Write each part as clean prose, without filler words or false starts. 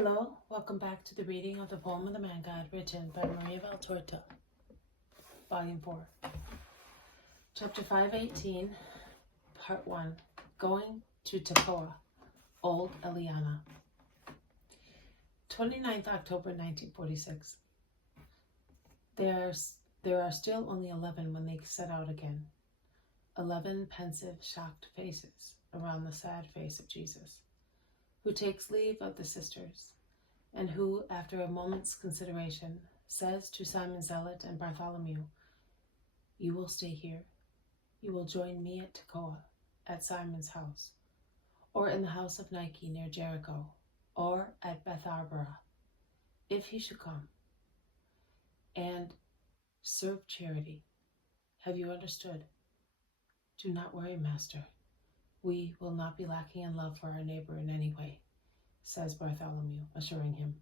Hello, welcome back to the reading of the poem of the Man God, written by Maria Valtorta, Volume 4. Chapter 518, Part 1, Going to Tekoah, Old Eliana. 29th October 1946. There are still only 11 when they set out again. 11 pensive, shocked faces around the sad face of Jesus, who takes leave of the sisters, and who, after a moment's consideration, says to Simon Zealot and Bartholomew, "You will stay here. You will join me at Tekoah, at Simon's house, or in the house of Nike near Jericho, or at Beth Arbara, if he should come. And serve charity. Have you understood? Do not worry, Master. We will not be lacking in love for our neighbor in any way," says Bartholomew, assuring him.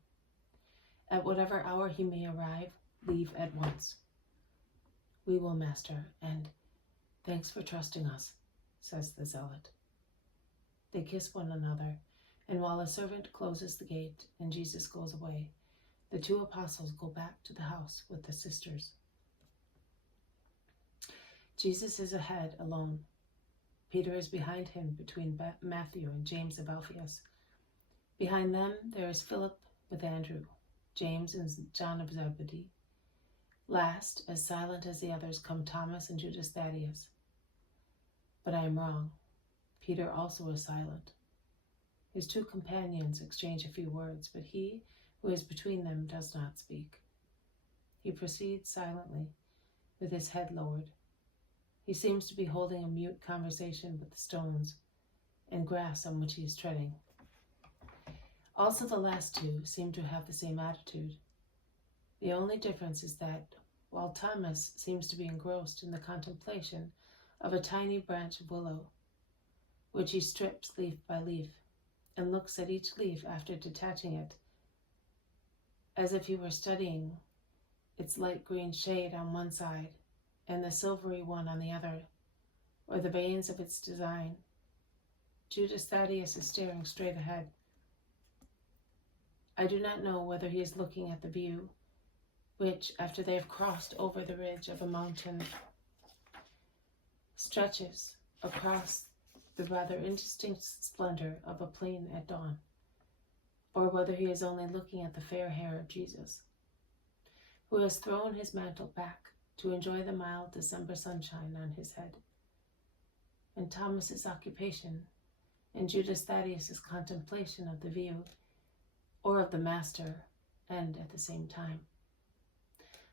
"At whatever hour he may arrive, leave at once." "We will, Master, and thanks for trusting us," says the zealot. They kiss one another, and while a servant closes the gate and Jesus goes away, the two apostles go back to the house with the sisters. Jesus is ahead alone. Peter is behind him between Matthew and James of Alphaeus. Behind them there is Philip with Andrew, James and John of Zebedee. Last, as silent as the others, come Thomas and Judas Thaddeus. But I am wrong. Peter also is silent. His two companions exchange a few words, but he who is between them does not speak. He proceeds silently, with his head lowered. He seems to be holding a mute conversation with the stones and grass on which he is treading. Also, the last two seem to have the same attitude. The only difference is that, while Thomas seems to be engrossed in the contemplation of a tiny branch of willow, which he strips leaf by leaf, and looks at each leaf after detaching it, as if he were studying its light green shade on one side and the silvery one on the other, or the veins of its design, Judas Thaddeus is staring straight ahead. I do not know whether he is looking at the view, which, after they have crossed over the ridge of a mountain, stretches across the rather indistinct splendor of a plain at dawn, or whether he is only looking at the fair hair of Jesus, who has thrown his mantle back to enjoy the mild December sunshine on his head, and Thomas's occupation and Judas Thaddeus's contemplation of the view, or of the Master, end at the same time.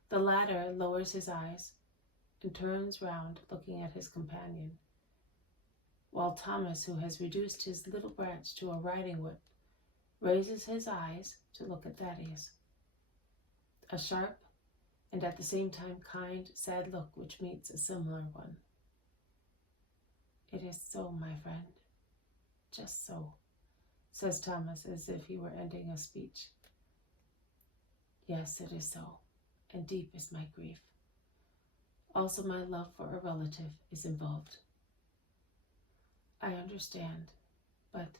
The latter lowers his eyes and turns round, looking at his companion, while Thomas, who has reduced his little branch to a riding whip, raises his eyes to look at Thaddeus. A sharp and at the same time kind, sad look which meets a similar one. "It is so, my friend, just so," says Thomas, as if he were ending a speech. "Yes, it is so, and deep is my grief. Also my love for a relative is involved." "I understand, but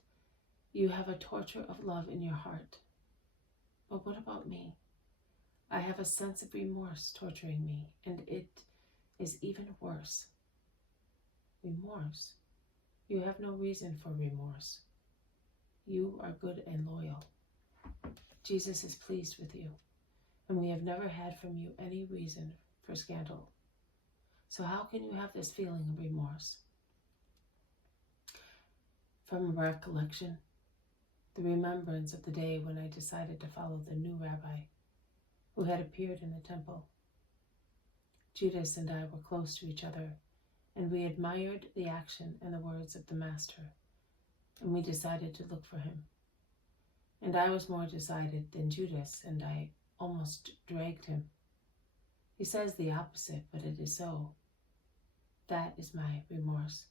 you have a torture of love in your heart. But what about me? I have a sense of remorse torturing me, and it is even worse." "Remorse? You have no reason for remorse. You are good and loyal. Jesus is pleased with you, and we have never had from you any reason for scandal. So how can you have this feeling of remorse?" From recollection, the remembrance of the day when I decided to follow the new rabbi who had appeared in the temple. Judas and I were close to each other, and we admired the action and the words of the Master, and we decided to look for him. And I was more decided than Judas, and I almost dragged him. He says the opposite, but it is so. That is my remorse,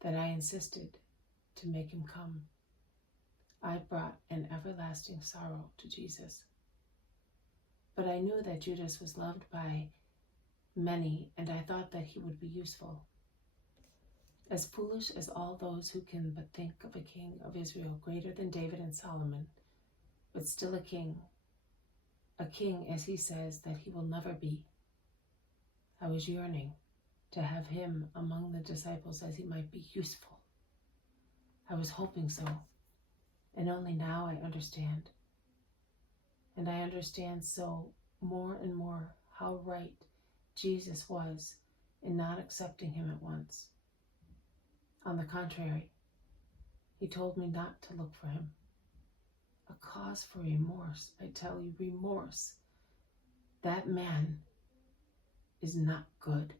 that I insisted to make him come. I brought an everlasting sorrow to Jesus. But I knew that Judas was loved by many, and I thought that he would be useful. As foolish as all those who can but think of a king of Israel greater than David and Solomon, but still a king as he says that he will never be. I was yearning to have him among the disciples as he might be useful. I was hoping so, and only now I understand. And I understand so more and more how right Jesus was in not accepting him at once. On the contrary, he told me not to look for him. A cause for remorse, I tell you, remorse. That man is not good.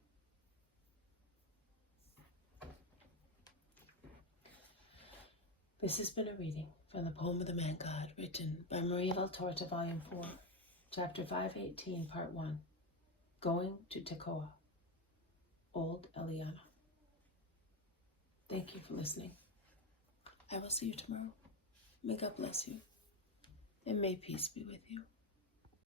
This has been a reading from the poem of the Man God, written by Maria Valtorta, Volume 4, Chapter 518, Part 1, Going to Tekoah, Old Eliana. Thank you for listening. I will see you tomorrow. May God bless you, and may peace be with you.